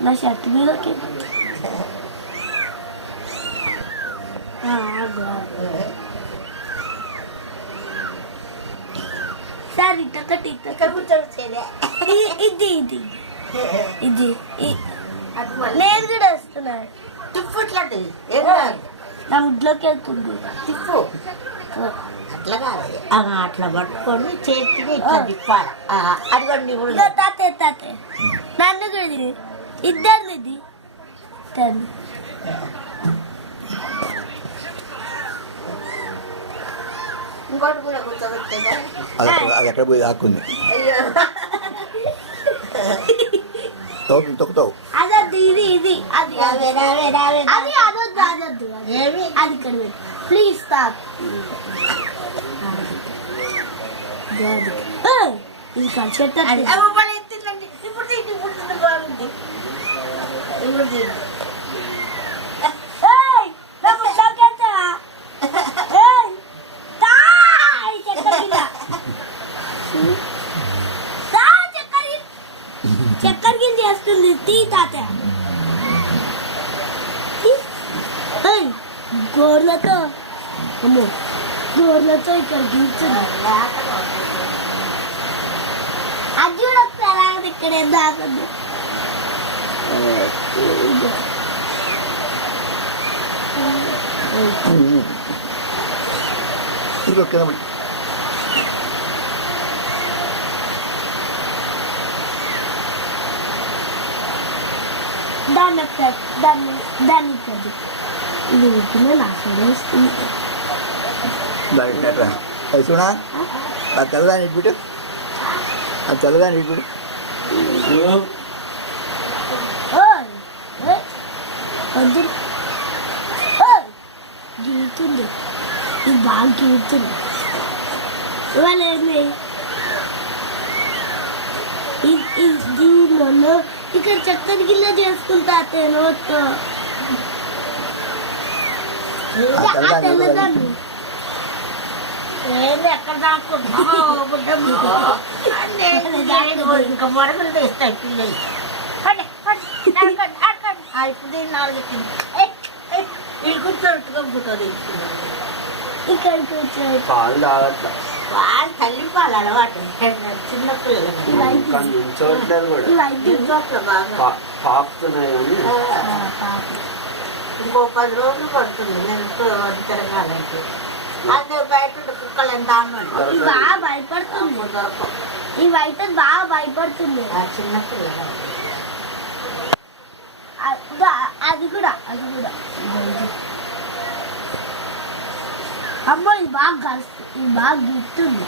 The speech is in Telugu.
నా షర్ట్ మీదకి సార్ ఇటొకటి ఇది ఇది ఇది నేను కూడా వస్తున్నాను తిప్పుట్లాంటి నా ముడ్లోకి వెళ్తుంది తిప్పు అట్లా కాదు అట్లా పట్టుకొని చేతిని ఇట్లా తిప్పాలి అదిగోండి ఇప్పుడు తాతే తాతే నన్ను కూడా ఇద్దరిది ఇది ఇంకోటి కూడా కూర్చోబెట్టేదా అది ఎక్కడ పోయి ఆకుంది తొక్కుతావు అదొద్దు ఇది ఇది అది అది అదొద్దు అదొద్దు ఏమి అది ఇక్కడ ప్లీజ్ స్టాప్ ఇది కన్సెప్ట్ ఇప్పుడు ఇప్పుడు బాగుంది ఇప్పుడు చక్కెర కింద చేస్తుంది తీ తాత గోర్లతో అమ్మో గోర్లతో ఇక్కడ గీస్తుంది అది కూడా ఒకసారి ఇక్కడ ఏం దాకద్దు దాన్ని దాన్ని దాన్ని ఇస్తుంది ఇది ఉట్టిన నాశనం వేస్తుంది చూడా అది తెల్లదాన్ని ఇట్ಬಿಟ್ಟು అది తెల్లదాన్ని ఇట్ಬಿಟ್ಟು గీరుతుంది ఇది బాగా గీరుతుంది ఇవాళ ఏంది దీనిలో ఇక్కడ చక్కెర గిల్ల చేసుకుంటా తెలవద్దు తెల్లదాన్ని ఏంది ఎక్కడ దాక్కుంటా ఇంకా మరగలు తెస్తాయి పిల్లలు ఇప్పుడు నాలుగు ఇది కూర్చోట్టుకోబోతుంది ఇక్కడ కూర్చోండి పాలు తాగట్ల వాళ్ళు తల్లి పాలు అలవాటు చిన్న పిల్లలు నిల్చోట్లేదు కూడా పాకుతున్నాయి కానీ ఇంకో 10 రోజులు పడుతుంది నేను తిరగాలంటే అదే బయట కుక్కలు ఎంత ఇది బాగా భయపడుతుంది దొరకవు ఈ వైట్ బాగా భయపడుతుంది చిన్న పిల్లలు అది కూడా అమ్మో ఇది బాగా గీస్తుంది